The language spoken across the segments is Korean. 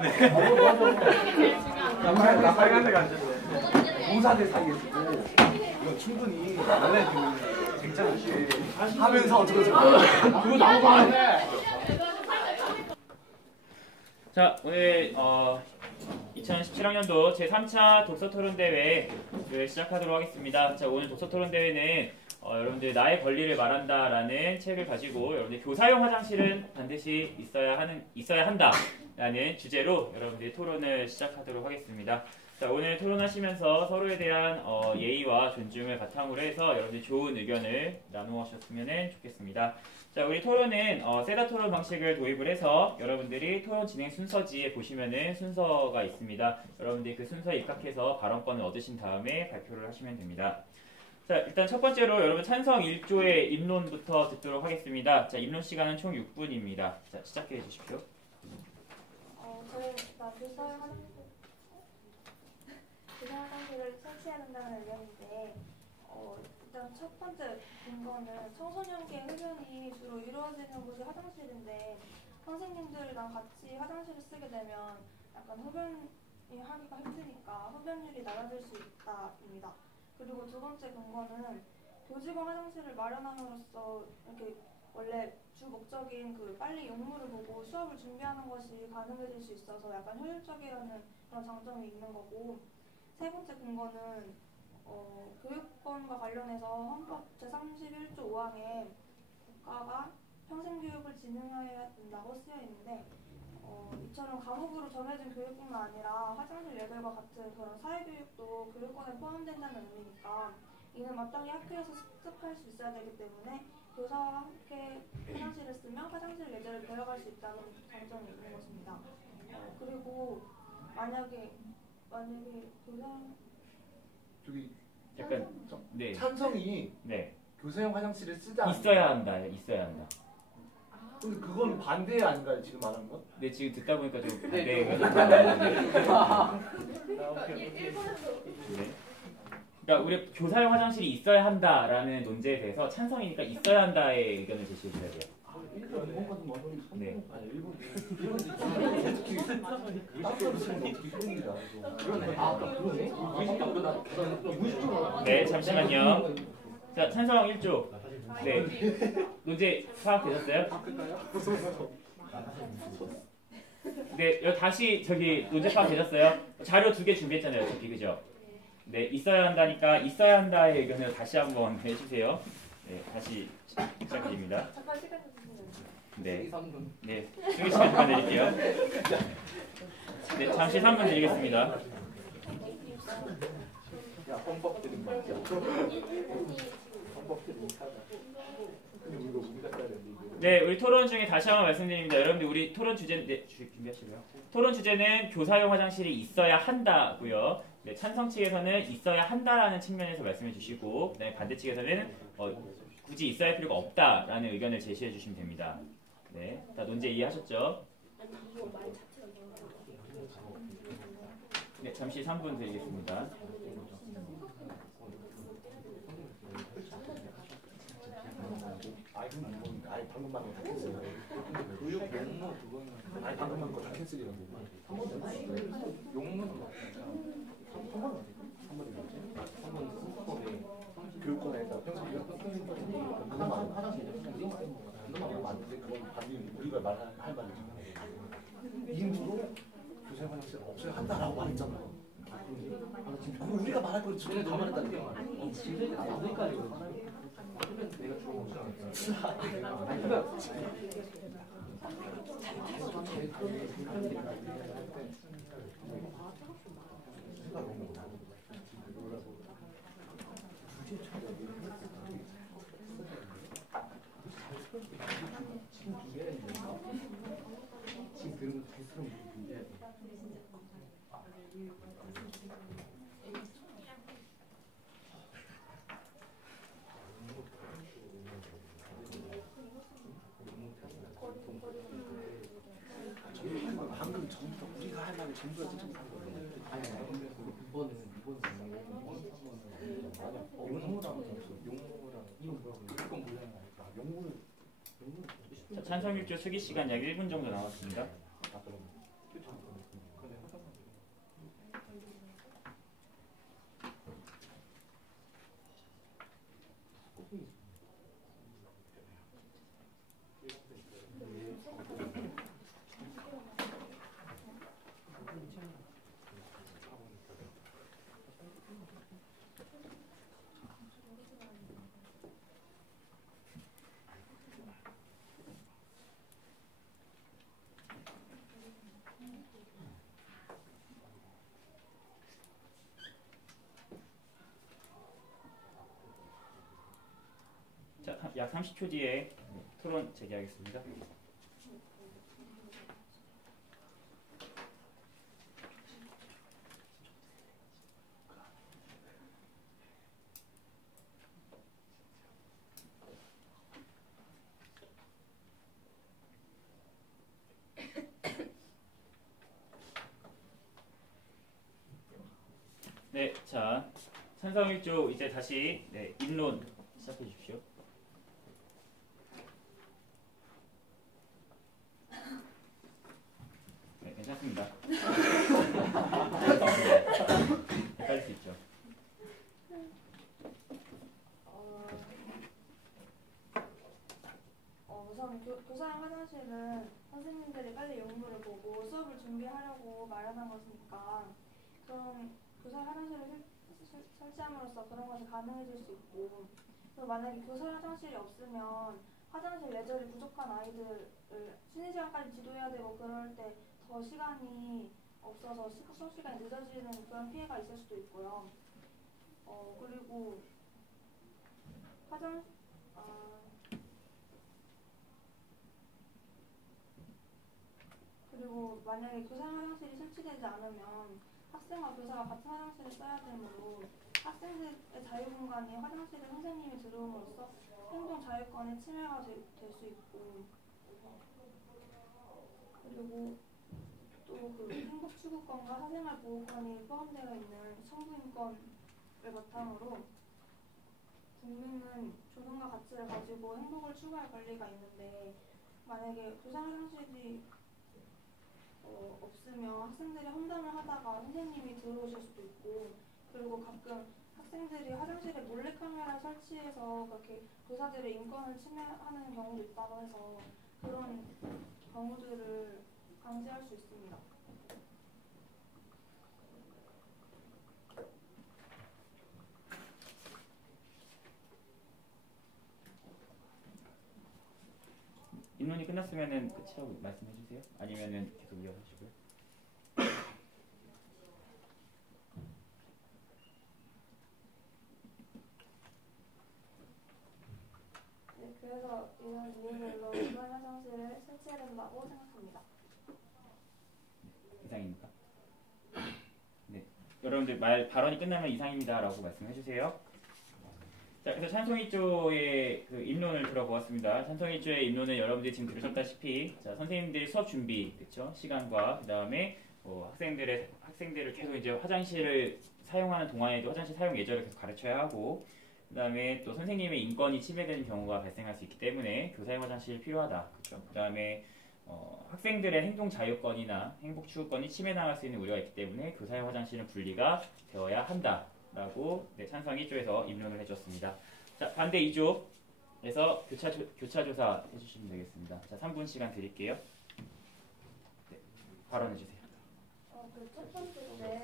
네. 나 빨간 데가 앉았네. 공사들 사이에 두고 이건 충분히 원래 그 쟁점을 하면서 어쩌고 그거 나오고 하네. 자, 오늘 2017학년도 제3차 독서토론대회를 시작하도록 하겠습니다. 자, 오늘 독서토론대회는 여러분들 나의 권리를 말한다라는 책을 가지고 여러분들 교사용 화장실은 반드시 있어야 한다라는 주제로 여러분들 토론을 시작하도록 하겠습니다. 자, 오늘 토론하시면서 서로에 대한 예의와 존중을 바탕으로 해서 여러분들 좋은 의견을 나누셨으면 좋겠습니다. 자, 우리 토론은 세다 토론 방식을 도입을 해서 여러분들이 토론 진행 순서지에 보시면은 순서가 있습니다. 여러분들이 그 순서에 입각해서 발언권을 얻으신 다음에 발표를 하시면 됩니다. 자, 일단 첫 번째로 여러분 찬성 1조의 입론부터 듣도록 하겠습니다. 자, 입론 시간은 총 6분입니다. 자, 시작해 주십시오. 저희 교사 화장실을 설치해야 된다는 의견인데 일단 첫 번째 근거는 청소년기의 흡연이 주로 이루어지는 곳이 화장실인데 선생님들이랑 같이 화장실을 쓰게 되면 약간 흡연이 하기가 힘드니까 흡연율이 낮아질 수 있다입니다. 그리고 두 번째 근거는 교직원 화장실을 마련함으로써 이렇게 원래 주 목적인 그 빨리 용물을 보고 수업을 준비하는 것이 가능해질 수 있어서 약간 효율적이라는 그런 장점이 있는 거고, 세 번째 근거는 교육권과 관련해서 헌법 제31조 5항에 국가가 평생교육을 진흥하여야 된다고 쓰여 있는데 이처럼 과목으로 정해진 교육뿐만 아니라 화장실 예절과 같은 그런 사회교육도 교육권에 포함된다는 의미니까 이는 마땅히 학교에서 습득할 수 있어야 되기 때문에 교사와 함께 화장실을 쓰면 화장실 예절을 배워갈 수 있다는 장점이 있는 것입니다. 그리고 만약에 교사 저기 약간 네. 찬성이 네. 교사용 화장실을 쓰자. 있어야 한다. 근데 그건 반대 아닌가요, 지금 말한 건? 네, 지금 듣다 보니까 좀 네. 반대가 그러니까 우리 교사용 화장실이 있어야 한다라는 논제에 대해서 찬성이니까 있어야 한다의 의견을 제시해 주셔야 돼요. 네. 네, 잠시만요. 자, 찬성 1조. 네. 논제 파악되셨어요? 네, 다시 저기 논제 파악되셨어요? 자료 2개 준비했잖아요, 어차피 그죠? 네, 있어야 한다니까 있어야 한다의 의견을 다시 한번 해주세요. 네, 다시 시작드립니다. 잠깐 시간 주시면 네, 네, 준비 시간 잠깐 드릴게요. 네, 잠시 3분 드리겠습니다. 야, 헌법 드린 거. 헌법 드린 거. 네, 우리 토론 중에 다시 한번 말씀드립니다. 여러분들 우리 토론 주제는 준비하시고요. 토론 주제는 교사용 화장실이 있어야 한다고요. 네, 찬성 측에서는 있어야 한다라는 측면에서 말씀해 주시고, 그다음에 반대 측에서는 굳이 있어야 할 필요가 없다라는 의견을 제시해 주시면 됩니다. 네, 다 논제 이해하셨죠? 네, 잠시 3분 드리겠습니다. 아니 방금 말한 거다 캔슬이야. 교육 용무 그거는 아니 방금 말한 거다 캔슬이라고. 용무 3번이지. 교육권에다 평생 그거 말하면 맞는데 그건 반드시 우리가 할 말이잖아. 임으로 교사 화장실 없어야 한다라고 말했잖아. 그럼 우리가 말할 걸 전혀 다 말했다니까. 지금 나오니까 이거. 내가 주로 방금 전부터 우리가 할 말을 전부 다 지금 한 거예요. 아니, 이번은 용무랑 이건 뭐라고? 그건 뭐야? 용무는 자, 찬성 1조 수기 시간 약 1분 정도 남았습니다. 약 30초 뒤에 토론 재개하겠습니다. 네, 자, 찬성일조 이제 다시 인론 시작해 주십시오. 네, 괜찮습니다. 헷갈릴 수 있죠. 우선 교사용 화장실은 선생님들이 빨리 용무를 보고 수업을 준비하려고 마련한 것이니까 그런 교사 화장실을 설치함으로써 그런 것이 가능해질 수 있고, 또 만약에 교사 화장실이 없으면 화장실 예절이 부족한 아이들을 쉬는 시간까지 지도해야 되고 그럴 때 더 시간이 없어서 수업 시간이 늦어지는 그런 피해가 있을 수도 있고요. 그리고 그리고 만약에 교사 화장실이 설치되지 않으면 학생과 교사가 같은 화장실을 써야 되므로 학생들의 자유공간이 화장실에 선생님이 들어옴으로써 행동 자유권의 침해가 될 수 있고, 그리고 또 그 행복 추구권과 사생활 보호권이 포함되어 있는 성부인권을 바탕으로 국민은 존엄과 가치를 가지고 행복을 추구할 권리가 있는데, 만약에 교사 화장실이 없으면 학생들이 험담을 하다가 선생님이 들어오실 수도 있고, 그리고 가끔 학생들이 화장실에 몰래카메라 설치해서 그렇게 교사들의 인권을 침해하는 경우도 있다고 해서 그런 경우들을 방지할 수 있습니다. 인론이 끝났으면은 끝이라고 말씀해 주세요. 아니면은 계속 이어가시고요. 네, 그래서 이런 이유들로 교사 화장실을 설치해야 된다고 생각합니다. 이상입니까? 네, 여러분들 발언이 끝나면 이상입니다라고 말씀해 주세요. 자, 그래서 찬송일조의 그 입론을 들어보았습니다. 찬송일조의 입론은 여러분들이 지금 들으셨다시피, 자, 선생님들의 수업 준비, 그렇죠? 시간과 그 다음에 학생들을 계속 이제 화장실을 사용하는 동안에도 화장실 사용 예절을 계속 가르쳐야 하고, 그 다음에 또 선생님의 인권이 침해되는 경우가 발생할 수 있기 때문에 교사용 화장실이 필요하다, 그렇죠? 그 다음에 학생들의 행동 자유권이나 행복 추구권이 침해당할 수 있는 우려가 있기 때문에 교사용 화장실은 분리가 되어야 한다. 라고 찬성 1조에서 입론을 해줬습니다. 자, 반대 2조에서 교차 조사 해주시면 되겠습니다. 자, 3분 시간 드릴게요. 네, 발언해주세요.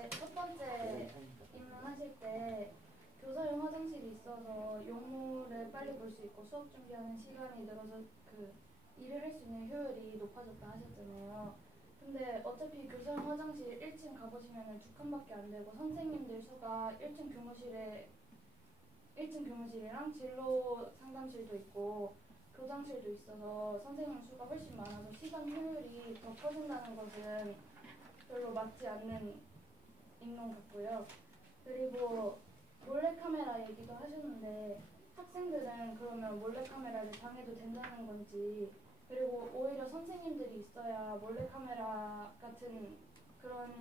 첫 번째 입문하실 때 교사용 화장실이 있어서 용무를 빨리 볼 수 있고 수업 준비하는 시간이 늘어서 일을 할 수 있는 효율이 높아졌다 하셨잖아요. 근데 어차피 교사용 화장실 1층 가보시면 2칸밖에 안 되고 선생님들 수가 1층 교무실이랑 진로 상담실도 있고 교장실도 있어서 선생님 수가 훨씬 많아서 시간 효율이 더 커진다는 것은 별로 맞지 않는 입론 같고요. 그리고 몰래카메라 얘기도 하셨는데 학생들은 그러면 몰래카메라를 당해도 된다는 건지, 그리고 오히려 선생님들이 있어야 몰래카메라 같은 그런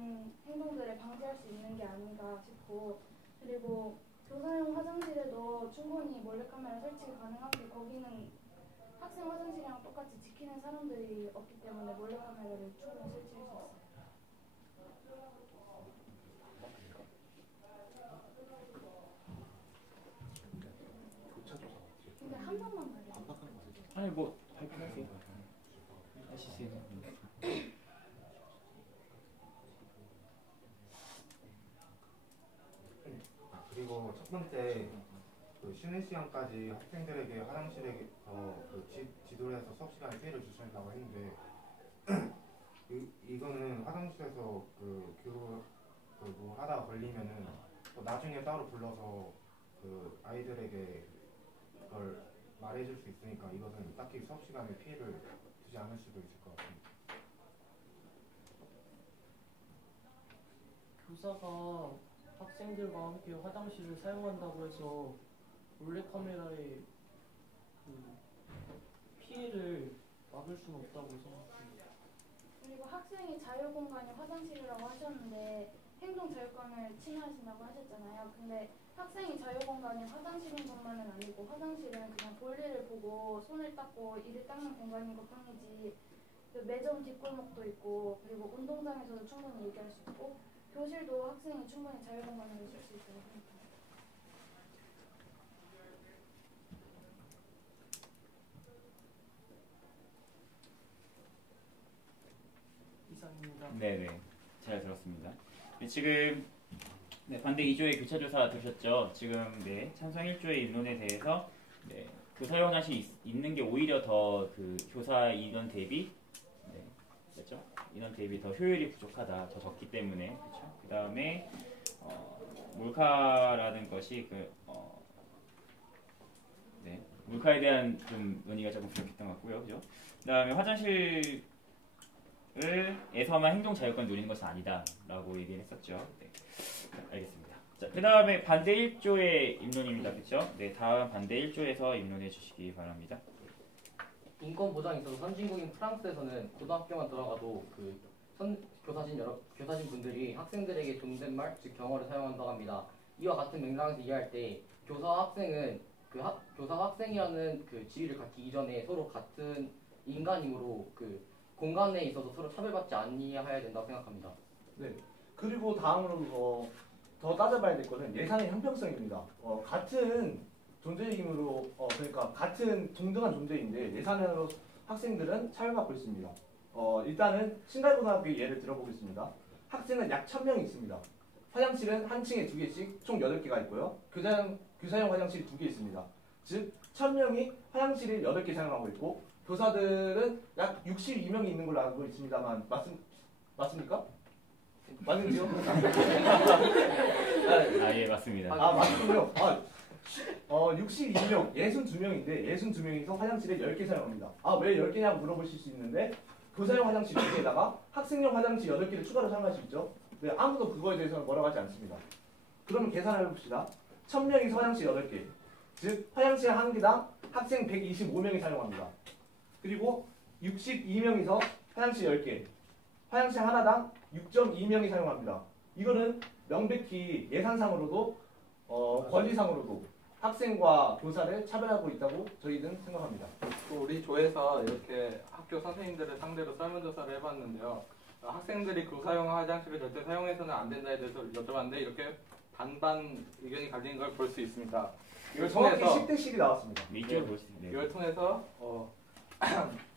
행동들을 방지할 수 있는 게 아닌가 싶고, 그리고 교사용 화장실에도 충분히 몰래카메라 설치 가능한데 거기는 학생 화장실이랑 똑같이 지키는 사람들이 없기 때문에 몰래카메라를 충분히 설치할 수 있어요. 근데 한 번만 말해요. 아니 뭐 발표하세요. 하실 수 있는. 그리고 첫 번째 쉬는 시간까지 학생들에게 화장실에서 지도를 해서 수업 시간에 피해를 주신다고 했는데 이거는 화장실에서 뭐 하다가 걸리면은 나중에 따로 불러서 아이들에게 그걸 말해줄 수 있으니까 이것은 딱히 수업 시간에 피해를 주지 않을 수도 있을 것 같습니다. 교사가 학생들과 함께 화장실을 사용한다고 해서 몰래카메라의 그 피해를 막을 수는 없다고 생각합니다. 그리고 학생이 자유공간이 화장실이라고 하셨는데 행동자유권을 침해하신다고 하셨잖아요. 근데 학생이 자유공간이 화장실인 것만은 아니고 화장실은 그냥 볼일을 보고 손을 닦고 이를 닦는 공간인 것 뿐이지 그 매점 뒷골목도 있고 그리고 운동장에서도 충분히 얘기할 수 있고 교실도 학생이 충분히 자유공간으로 쓸 수 있다고 생각합니다. 이상입니다. 네네, 잘 들었습니다. 네, 지금 반대 2조의 교차조사 들으셨죠? 지금 찬성 1조의 입론에 대해서 교사용 화장실이 있는 게 오히려 더 그 교사 인원 대비 그렇죠? 인원 대비 더 효율이 부족하다, 더 적기 때문에 그렇죠? 그 다음에 몰카라는 것이 몰카에 대한 좀 논의가 조금 부족했던 것 같고요, 그죠? 그 다음에 화장실에서만 행동 자유권 누리는 것은 아니다라고 얘기를 했었죠. 네, 알겠습니다. 자, 그 다음에 반대 1조의 입론입니다, 그렇죠? 네, 다음 반대 1조에서 입론해 주시기 바랍니다. 인권 보장이 있어서 선진국인 프랑스에서는 고등학교만 들어가도 그 교사진 분들이 학생들에게 존댓말, 즉 경어를 사용한다고 합니다. 이와 같은 맥락에서 이해할 때 교사와 학생은 교사와 학생이라는 그 지위를 갖기 이전에 서로 같은 인간이므로 그 공간에 있어서 서로 차별받지 아니해야 된다고 생각합니다. 네. 그리고 다음으로 더 따져봐야 될 것은 예산의 형평성입니다. 같은 존재이므로 그러니까 같은 동등한 존재인데 예산으로 학생들은 차별받고 있습니다. 일단은 신갈고등학교의 예를 들어보겠습니다. 학생은 약 1000명이 있습니다. 화장실은 한 층에 2개씩 총 8개가 있고요. 교사용 화장실이 2개 있습니다. 즉 1000명이 화장실을 8개 사용하고 있고 교사들은 약 62명이 있는 걸로 알고 있습니다만 맞습니까? 맞는지요? 예, 맞습니다. 맞군요. 62명, 62명인데 62명이서 화장실에 10개 사용합니다. 왜 10개냐고 물어보실 수 있는데 교사용 화장실 2개에다가 학생용 화장실 8개를 추가로 사용할 수 있죠. 네, 아무도 그거에 대해서는 뭐라고 하지 않습니다. 그러면 계산을 해봅시다. 1000명이서 화장실 8개. 즉 화장실 한 개당 학생 125명이 사용합니다. 그리고 62명이서 화장실 10개. 화장실 하나당 6.2명이 사용합니다. 이거는 명백히 예산상으로도 권리상으로도 학생과 교사를 차별하고 있다고 저희는 생각합니다. 또 우리 조에서 이렇게 학교 선생님들을 상대로 설문조사를 해봤는데요. 학생들이 교사용 화장실을 절대 사용해서는 안 된다에 대해서 여쭤봤는데 이렇게 반반 의견이 갈리는 걸 볼 수 있습니다. 이걸 정확히 10대 10이 나왔습니다. 이걸 통해서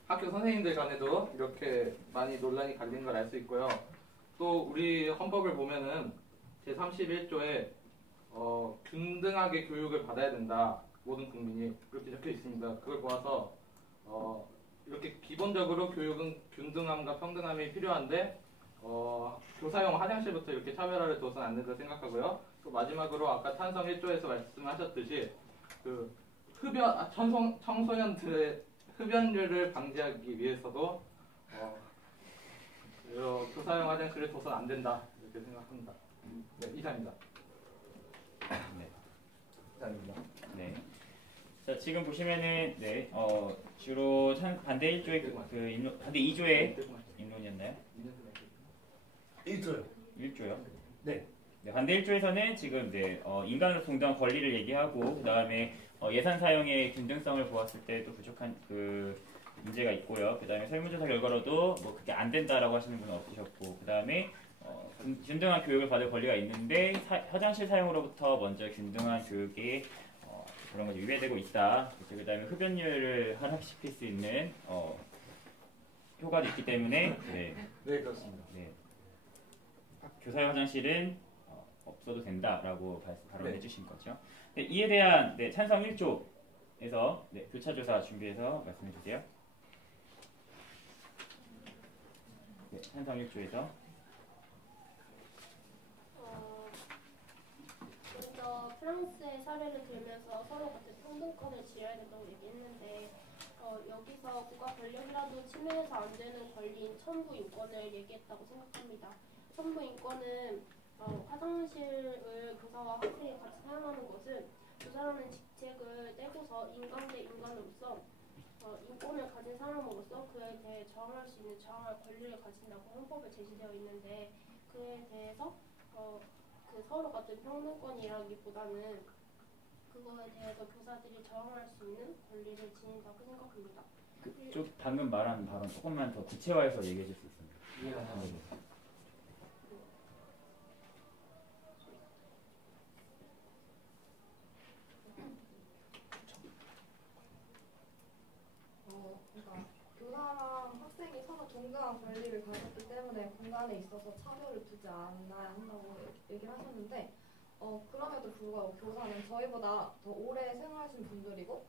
학교 선생님들 간에도 이렇게 많이 논란이 갈리는 걸 알 수 있고요. 또 우리 헌법을 보면은 제31조에 균등하게 교육을 받아야 된다. 모든 국민이 그렇게 적혀 있습니다. 그걸 보아서 이렇게 기본적으로 교육은 균등함과 평등함이 필요한데 교사용 화장실부터 이렇게 차별화를 둬서는 안 된다 생각하고요. 또 마지막으로 아까 찬성 1조에서 말씀하셨듯이 그 청소년들의 흡연율을 방지하기 위해서도 교사용 화장실을 둬서는 안 된다 이렇게 생각합니다. 네, 이상입니다. 감사합니다. 네. 자, 지금 보시면은 주로 반대 1조의 반대 2조의 입론이었나요? 1조요. 1조요. 네. 반대 1조에서는 지금 인간으로 동등한 권리를 얘기하고 그다음에 예산 사용의 균등성을 보았을 때 또 부족한 그 문제가 있고요. 그다음에 설문조사 결과로도 뭐 그게 안 된다라고 하시는 분은 없으셨고 그다음에 균등한 교육을 받을 권리가 있는데 화장실 사용으로부터 먼저 균등한 교육이 그런 것이 위배되고 있다. 그다음에 흡연율을 하락시킬 수 있는 효과도 있기 때문에 네, 그렇습니다. 교사용 화장실은 없어도 된다라고 발언해 주신 거죠. 이에 대한 찬성 1조에서 교차조사 준비해서 말씀해 주세요. 찬성 1조에서 먼저 프랑스의 사례를 들면서 서로 같은 평등권을 지어야 된다고 얘기했는데 여기서 국가 권력이라도 침해해서 안 되는 권리인 천부 인권을 얘기했다고 생각합니다. 천부 인권은 화장실을 교사와 학생이 같이 사용하는 것은 교사라는 직책을 떼고서 인간 대 인간으로서 인권을 가진 사람으로서 그에 대해 저항할 수 있는 저항할 권리를 가진다고 헌법에 제시되어 있는데 그에 대해서 그 서로 같은 평등권이라기보다는 그거에 대해서 교사들이 저항할 수 있는 권리를 지닌다고 생각합니다. 그쪽 방금 말한 발언 조금만 더 구체화해서 얘기해 줄 수 있습니다. 이해가 잘 그러니까 교사랑 학생이 서로 동등한 권리를 가졌기 때문에 공간에 있어서 차별을 두지 않아야 한다고 얘기를 하셨는데 그럼에도 불구하고 교사는 저희보다 더 오래 생활하신 분들이고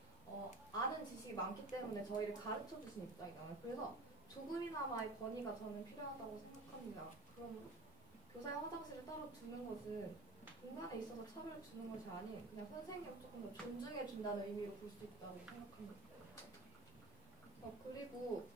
아는 지식이 많기 때문에 저희를 가르쳐 주신 입장이잖아요. 그래서 조금이나마의 권위가 저는 필요하다고 생각합니다. 그럼 교사의 화장실을 따로 두는 것은 공간에 있어서 차별을 주는 것이 아닌 그냥 선생님을 조금 더 존중해 준다는 의미로 볼 수 있다고 생각합니다. 그리고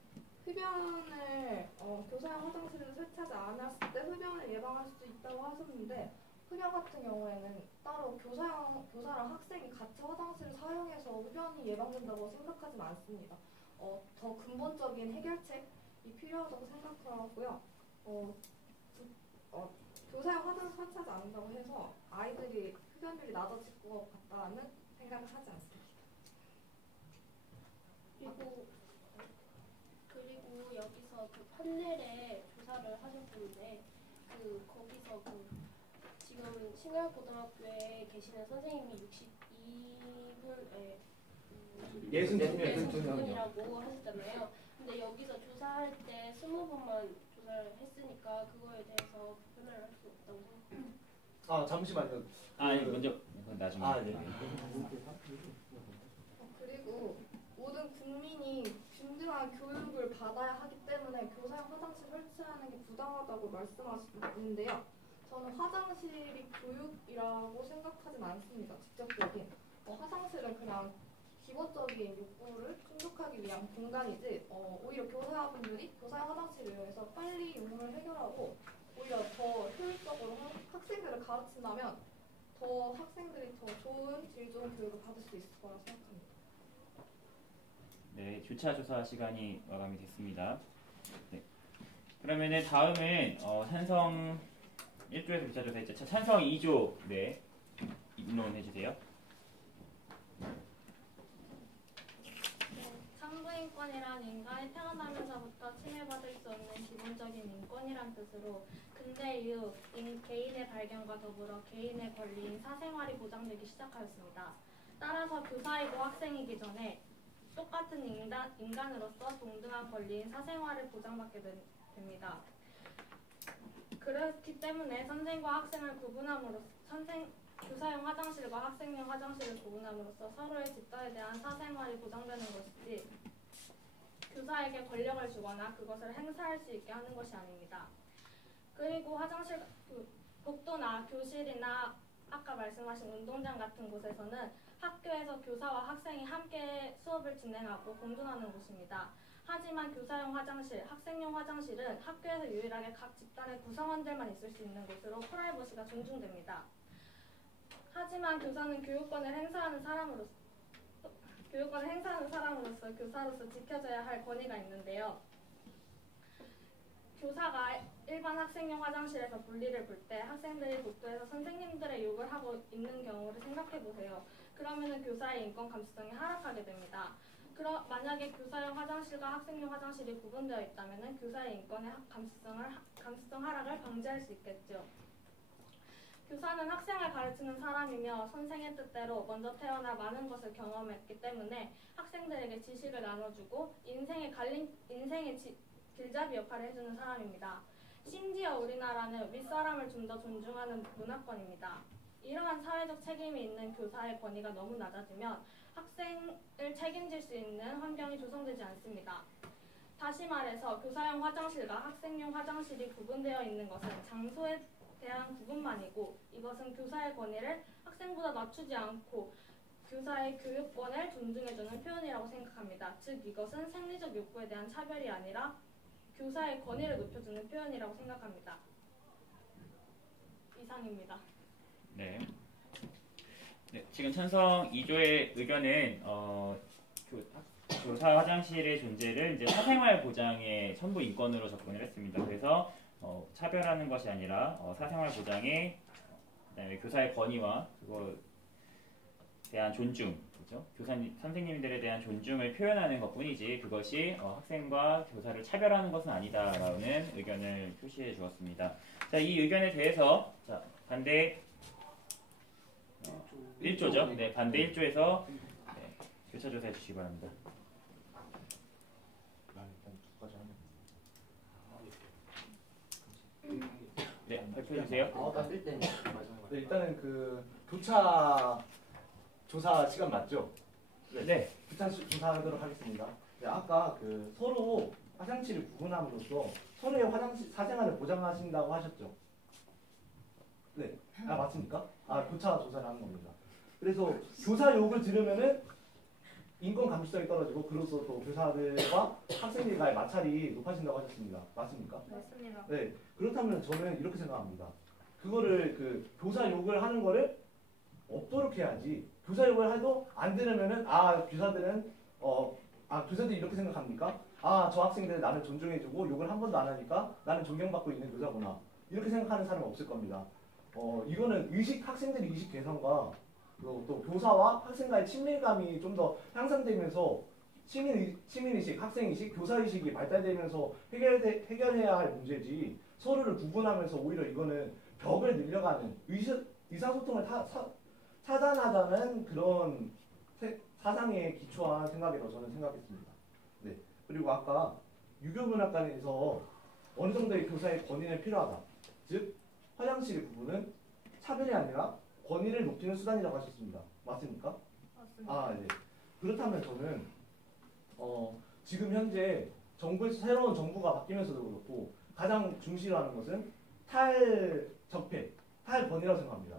흡연을 교사용 화장실을 설치하지 않았을 때 흡연을 예방할 수 있다고 하셨는데 흡연 같은 경우에는 따로 교사랑 학생이 같이 화장실을 사용해서 흡연이 예방된다고 생각하지 않습니다. 더 근본적인 해결책이 필요하다고 생각하고요. 교사용 화장실 설치하지 않는다고 해서 아이들이 흡연율이 낮아질 것 같다는 생각을 하지 않습니다. 그리고 여기서 그 판넬에 조사를 하셨는데 거기서 지금 신갈고등학교에 계시는 선생님이 62분에 62명이라고 하셨잖아요. 근데 여기서 조사할 때 20분만 조사를 했으니까 그거에 대해서 불편을 할 수 없다고 생각합니다. 잠시만요. 먼저 나중에. 네. 그리고 모든 국민이 균등한 교육을 받아야 하기 때문에 교사용 화장실 설치하는 게 부당하다고 말씀하시는데요. 저는 화장실이 교육이라고 생각하진 않습니다. 직접적인. 화장실은 그냥 기본적인 욕구를 충족하기 위한 공간이지 오히려 교사분들이 교사용 화장실을 이용해서 빨리 욕구를 해결하고 오히려 더 효율적으로 학생들을 가르친다면 더 학생들이 더 좋은 질 좋은 교육을 받을 수 있을 거라 생각합니다. 네, 교차 조사 시간이 마감이 됐습니다. 네. 그러면은 다음은 찬성 1조에서 교차 조사했죠. 찬성 2조 네 입론해 주세요. 창조인권이란 인간이 태어나면서부터 침해받을 수 없는 기본적인 인권이란 뜻으로 근대 이후 개인의 발견과 더불어 개인의 권리인 사생활이 보장되기 시작하였습니다. 따라서 교사이고 학생이기 전에 똑같은 인간으로서 동등한 권리인 사생활을 보장받게 됩니다. 그렇기 때문에 선생과 학생을 구분함으로써 교사용 화장실과 학생용 화장실을 구분함으로써 서로의 집단에 대한 사생활이 보장되는 것이지 교사에게 권력을 주거나 그것을 행사할 수 있게 하는 것이 아닙니다. 그리고 화장실, 복도나 교실이나 아까 말씀하신 운동장 같은 곳에서는 학교에서 교사와 학생이 함께 수업을 진행하고 공존하는 곳입니다. 하지만 교사용 화장실, 학생용 화장실은 학교에서 유일하게 각 집단의 구성원들만 있을 수 있는 곳으로 프라이버시가 존중됩니다. 하지만 교사는 교육권을 행사하는 사람으로서 교사로서 지켜져야 할 권위가 있는데요. 교사가 일반 학생용 화장실에서 볼일을 볼 때 학생들이 복도에서 선생님들의 욕을 하고 있는 경우를 생각해 보세요. 그러면 교사의 인권 감수성이 하락하게 됩니다. 만약에 교사용 화장실과 학생용 화장실이 구분되어 있다면 교사의 인권의 감수성 하락을 방지할 수 있겠죠. 교사는 학생을 가르치는 사람이며 선생의 뜻대로 먼저 태어나 많은 것을 경험했기 때문에 학생들에게 지식을 나눠주고 인생의 길잡이 역할을 해주는 사람입니다. 심지어 우리나라는 윗사람을 좀 더 존중하는 문화권입니다. 이러한 사회적 책임이 있는 교사의 권위가 너무 낮아지면 학생을 책임질 수 있는 환경이 조성되지 않습니다. 다시 말해서 교사용 화장실과 학생용 화장실이 구분되어 있는 것은 대한 구분만이고 이것은 교사의 권위를 학생보다 낮추지 않고 교사의 교육권을 존중해주는 표현이라고 생각합니다. 즉 이것은 생리적 욕구에 대한 차별이 아니라 교사의 권위를 높여주는 표현이라고 생각합니다. 이상입니다. 네. 네, 지금 찬성 2조의 의견은 교사 화장실의 존재를 이제 사생활 보장의 첨부 인권으로 접근을 했습니다. 그래서 차별하는 것이 아니라 사생활 보장에 그다음에 교사의 권위와 그거에 대한 존중, 그죠? 선생님들에 대한 존중을 표현하는 것뿐이지 그것이 학생과 교사를 차별하는 것은 아니다라는 의견을 표시해 주었습니다. 자, 이 의견에 대해서 자, 반대 1조죠. 네, 반대 1조에서 교차 조사해 주시기 바랍니다. 네, 발표해 주세요. 네, 일단은 그 교차 조사 시간 맞죠? 네. 교차 조사하도록 하겠습니다. 네, 아까 그 서로 화장실을 구분함으로써 서로의 화장실 사생활을 보장하신다고 하셨죠? 네, 맞습니까? 교차 조사를 하는 겁니다. 그래서 교사 욕을 들으면은 인권 감수성이 떨어지고 그로써 또 교사들과 학생들 간의 마찰이 높아진다고 하셨습니다. 맞습니까? 맞습니다. 네, 그렇다면 저는 이렇게 생각합니다. 그거를 그 교사 욕을 하는 거를 없도록 해야지. 교사 욕을 해도 안 들으면은 교사들은 교사들이 이렇게 생각합니까? 저 학생들 나는 존중해주고 욕을 한 번도 안 하니까 나는 존경받고 있는 교사구나. 이렇게 생각하는 사람은 없을 겁니다. 이거는 학생들의 의식 개선과 또 교사와 학생과의 친밀감이 좀 더 향상되면서 시민의식, 학생의식, 교사의식이 발달되면서 해결해야 할 문제지 서로를 구분하면서 오히려 이거는 벽을 늘려가는 의사소통을 차단하자는 그런 사상에 기초한 생각이라고 저는 생각했습니다. 네. 그리고 아까 유교문학관에서 어느 정도의 교사의 권위는 필요하다. 즉 화장실의 부분은 차별이 아니라 권위를 높이는 수단이라고 하셨습니다. 맞습니까? 맞습니다. 네. 그렇다면 저는 지금 현재 새로운 정부가 바뀌면서도 그렇고 가장 중시하는 것은 탈적폐, 탈권위라고 생각합니다.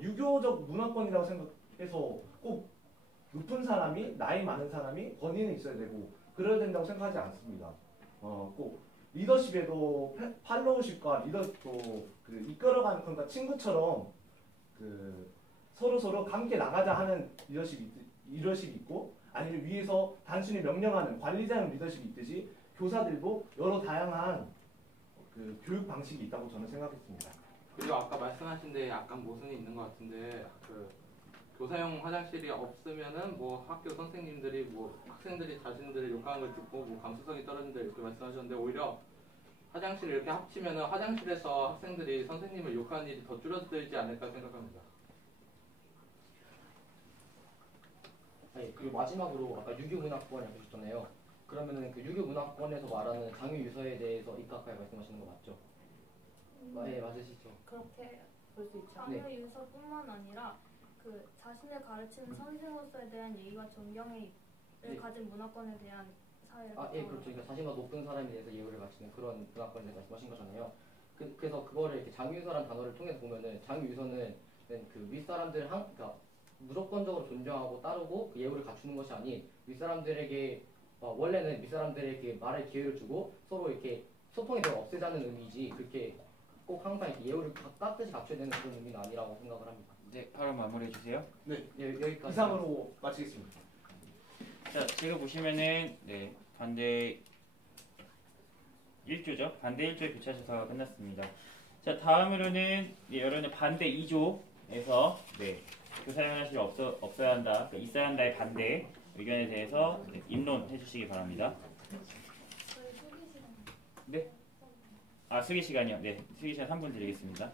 유교적 문화권이라고 생각해서 꼭 높은 사람이, 나이 많은 사람이 권위는 있어야 되고 그래야 된다고 생각하지 않습니다. 꼭 리더십에도 팔로우십과 리더십도 이끌어가는, 그러니까 친구처럼 서로 함께 나가자 하는 리더십이 있고, 아니면 위에서 단순히 명령하는 관리자형 리더십이 있듯이 교사들도 여러 다양한 교육 방식이 있다고 저는 생각했습니다. 그리고 아까 말씀하신 데 약간 모순이 있는 것 같은데 교사용 화장실이 없으면은 뭐 학교 선생님들이 뭐 학생들이 자신들을 욕하는 걸 듣고 뭐 감수성이 떨어진다 이렇게 말씀하셨는데, 오히려 화장실을 이렇게 합치면은 화장실에서 학생들이 선생님을 욕하는 일이 더 줄어들지 않을까 생각합니다. 네, 그리고 마지막으로 아까 유교문화권이라고 하셨잖아요. 그러면은 그 유교문화권에서 말하는 장유유서에 대해서 입각하여 말씀하시는 거 맞죠? 네, 맞으시죠? 그렇게 볼 수 있죠. 네. 장유유서뿐만 아니라 자신을 가르치는 선생으로서에 대한 예의와 존경을 가진 문화권에 대한 사회를 예, 그렇죠. 그러니까 자신보다 높은 사람에 대해서 예우를 바치는 그런 문화권에 대해서 말씀하신 거잖아요. 그래서 그거를 이렇게 장유유서라는 단어를 통해서 보면은 장유유서는 그 윗사람들 그러니까 무조건적으로 존경하고 따르고 그 예우를 갖추는 것이 아닌 윗사람들에게 원래는 윗사람들에게 말할 기회를 주고 서로 이렇게 소통의 벽을 없애자는 의미지, 그렇게 꼭 항상 이렇게 예우를 깍듯이 갖춰야 되는 그런 의미는 아니라고 생각을 합니다. 네, 바로 마무리해 주세요. 네, 여기까지. 이상으로 마치겠습니다. 자, 지금 보시면은 반대 1조죠. 반대 1조의 교차 조사가 끝났습니다. 자, 다음으로는 여러분의 반대 2조에서 교사용 화장실이 없어야 한다, 그러니까 있어야 한다의 반대 의견에 대해서 입론해 주시기 바랍니다. 네. 수기 시간이요. 네, 수기 시간 3분 드리겠습니다.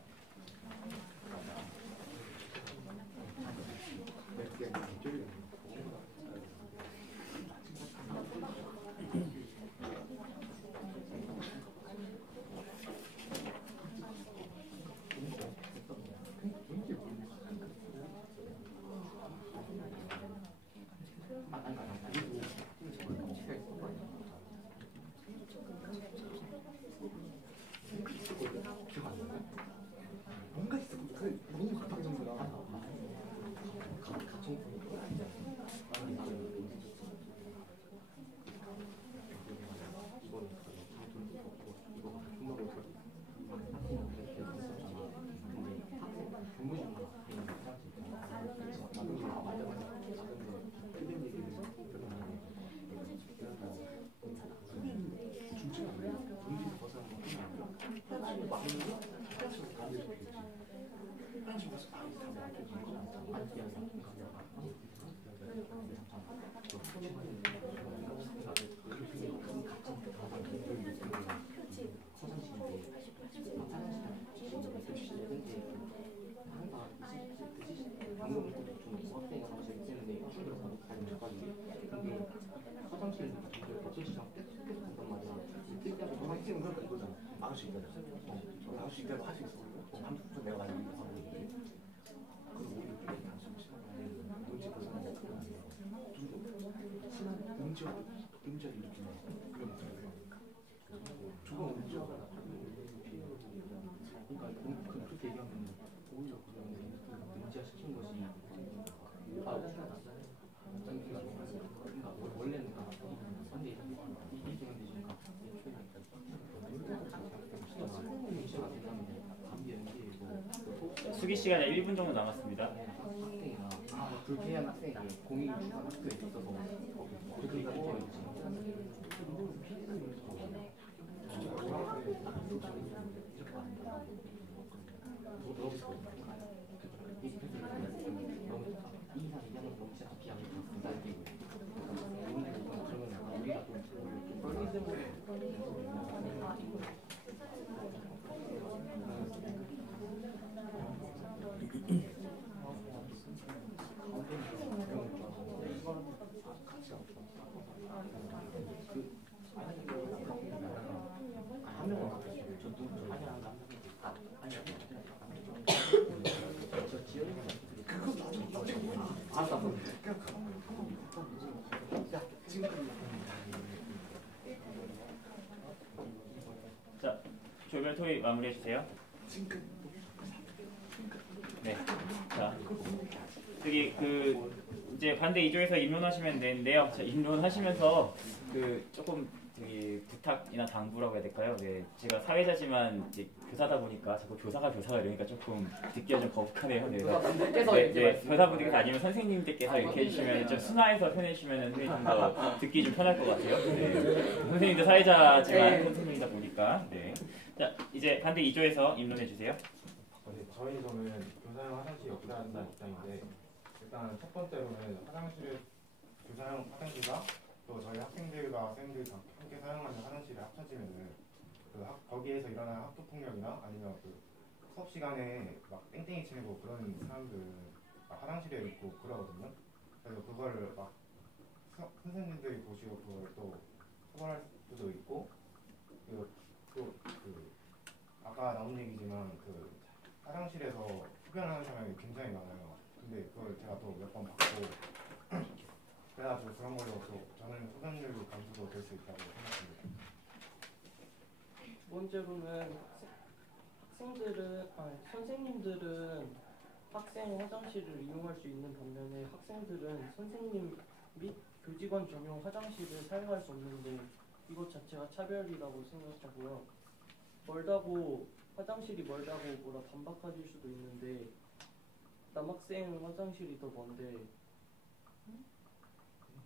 막을 수 있다면 막을 수 있다면 할 수 있어. 한국부터 내가 많이 하는 건데 그걸 오히려 좀 단순히 생각하면 눈치 보는 게 그런 좀더 순한 음절 일으키는 그런 죽은 음절 그러니까 그렇게 얘기하면 오히려 그런 문제화 시킨 것이 그러니까 원래는 근데 이게 되면 되니까 수기 시간에 1분 정도 남았습니다. 학생이나 불쾌한 학생이 공익 주관 학교에 있어서 그렇게 되어 있지. 자, 조별 토의 마무리해 주세요. 네. 자, 여기 이제 반대 2조에서 입론하시면 되는데요. 자, 입론하시면서 조금 되게 부탁이나 당부라고 해야 될까요? 네, 제가 사회자지만 이제 교사다 보니까 자꾸 교사가 이러니까 조금 듣기가 좀 거북하네요. 네, 교사분들께서 아니면 선생님들께서 이렇게 해주시면 좀 순화해서 표현해주시면 좀 듣기 좀 편할 것 같아요. 네. 선생님도 사회자지만 선생님이다 보니까. 네. 자, 이제 반대 2조에서 입론해 주세요. 저는 교사용 화장실 역사한다는 입장인데 일단 첫 번째로는 교사용 화장실과 또 저희 학생들과 쌤들이 함께 사용하는 화장실에 합쳐지면은 거기에서 일어나는 학교 폭력이나 아니면 수업 시간에 막 땡땡이 치고 그런 사람들은 화장실에 있고 그러거든요. 그래서 그거를 막 선생님들이 보시고 그걸 또 처벌할 수도 있고 그리고 또 아까 나온 얘기지만 화장실에서 흡연하는 사람이 굉장히 많아요. 근데 그걸 제가 또 몇 번 봤고 그래가지고 그런 걸로 또 저는 흡연율 감소도 될 수 있다고 생각합니다. 두 번째로는 선생님들은 학생 화장실을 이용할 수 있는 반면에 학생들은 선생님 및 교직원 전용 화장실을 사용할 수 없는데 이것 자체가 차별이라고 생각하고요. 화장실이 멀다고 뭐라 반박하실 수도 있는데 남학생 화장실이 더 먼데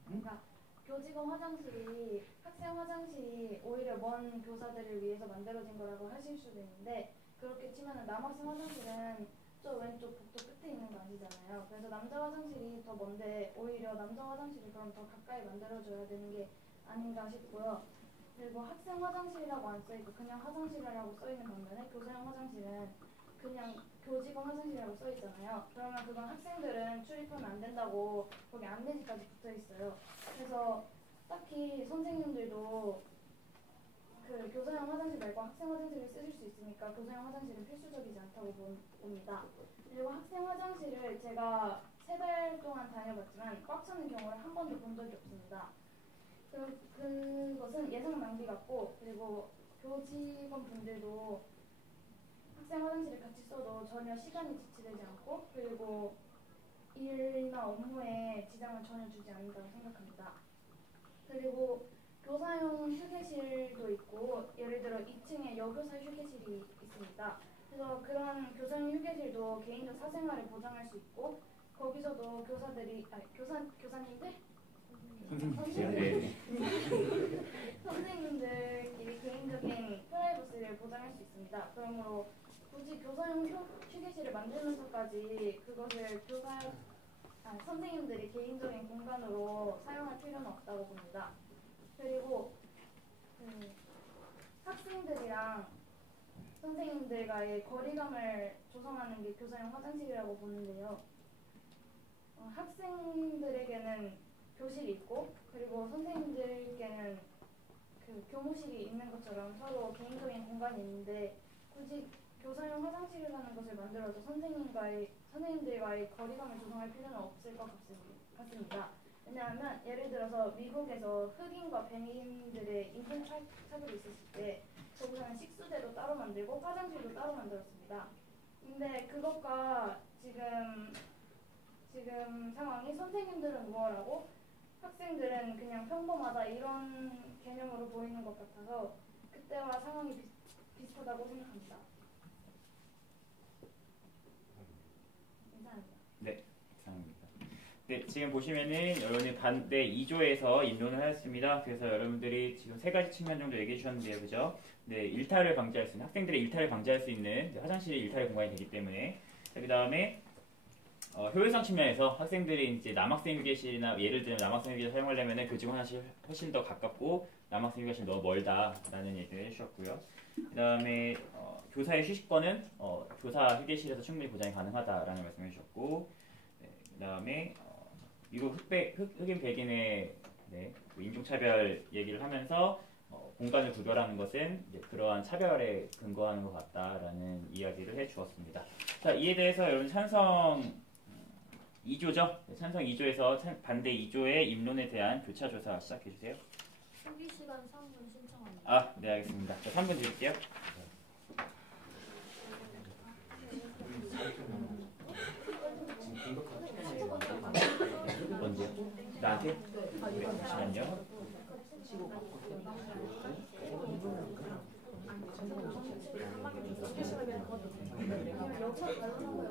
그러니까 교직원 화장실이 학생 화장실이 오히려 먼 교사들을 위해서 만들어진 거라고 하실 수도 있는데 그렇게 치면은 남학생 화장실은 저 왼쪽 복도 끝에 있는 거 아니잖아요. 그래서 남자 화장실이 더 먼데 오히려 남자 화장실이 그럼 더 가까이 만들어줘야 되는 게 아닌가 싶고요. 그리고 학생 화장실이라고 안 써있고 그냥 화장실이라고 써있는 반면에 교사용 화장실은 그냥 교직원 화장실이라고 써있잖아요. 그러면 그건 학생들은 출입하면 안 된다고 거기 안내지까지 붙어있어요. 그래서 딱히 선생님들도 교사용 화장실 말고 학생 화장실을 쓰실 수 있으니까 교사용 화장실은 필수적이지 않다고 봅니다. 그리고 학생 화장실을 제가 3달 동안 다녀봤지만 꽉 차는 경우를 한 번도 본 적이 없습니다. 그것은 예산 낭비 같고 그리고 교직원 분들도 학생 화장실을 같이 써도 전혀 시간이 지체되지 않고 그리고 일이나 업무에 지장을 전혀 주지 않는다고 생각합니다. 그리고 교사용 휴게실도 있고 예를 들어 2층에 여교사 휴게실이 있습니다. 그래서 그런 교사용 휴게실도 개인적 사생활을 보장할 수 있고 거기서도 교사님들 선생님이세요? 네. 선생님들끼리 개인적인 프라이버시를 보장할 수 있습니다. 그러므로 굳이 교사용 휴게실을 만들면서까지 그것을 선생님들이 개인적인 공간으로 사용할 필요는 없다고 봅니다. 그리고 학생들이랑 선생님들과의 거리감을 조성하는 게 교사용 화장실이라고 보는데요. 학생들에게는 교실이 있고 그리고 선생님들께는 그 교무실이 있는 것처럼 서로 개인적인 공간이 있는데 굳이 교사용 화장실을 하는 것을 만들어서 선생님들과의 거리감을 조성할 필요는 없을 것 같습니다. 왜냐하면 예를 들어서 미국에서 흑인과 백인들의 인권 차별이 있었을 때 거기서는 식수대도 따로 만들고 화장실도 따로 만들었습니다. 근데 그것과 지금 상황이 선생님들은 무엇하고 학생들은 그냥 평범하다 이런 개념으로 보이는 것 같아서 그때와 상황이 비슷하다고 생각합니다. 감사합니다. 네, 감사합니다. 네, 지금 보시면은 여러분이 반대 2조에서 입론을 하였습니다. 그래서 여러분들이 지금 세 가지 측면 정도 얘기해 주셨는데요, 그죠? 네, 일탈을 방지할 수 있는 학생들의 일탈을 방지할 수 있는 화장실이 일탈의 공간이 되기 때문에 그 다음에 효율성 측면에서 학생들이 이제 남학생 휴게실이나 예를 들면 남학생 휴게실 사용하려면 교직원 화장실 훨씬 더 가깝고 남학생 휴게실 너무 멀다라는 얘기를 해주셨고요. 그 다음에 교사의 휴식권은 교사 휴게실에서 충분히 보장이 가능하다라는 말씀을 해주셨고, 네, 그 다음에 미국 흑인 백인의 그 인종차별 얘기를 하면서 공간을 구별하는 것은 이제 그러한 차별에 근거하는 것 같다라는 이야기를 해주었습니다. 자, 이에 대해서 여러분 찬성 2조죠? 네, 찬성 2조에서 반대 2조의 입론에 대한 교차 조사 시작해주세요. 소비 시간 3분 신청합니다. 아, 네, 알겠습니다. 자, 3분 드릴게요. 언제요? 나한테? 네, 잠시만요.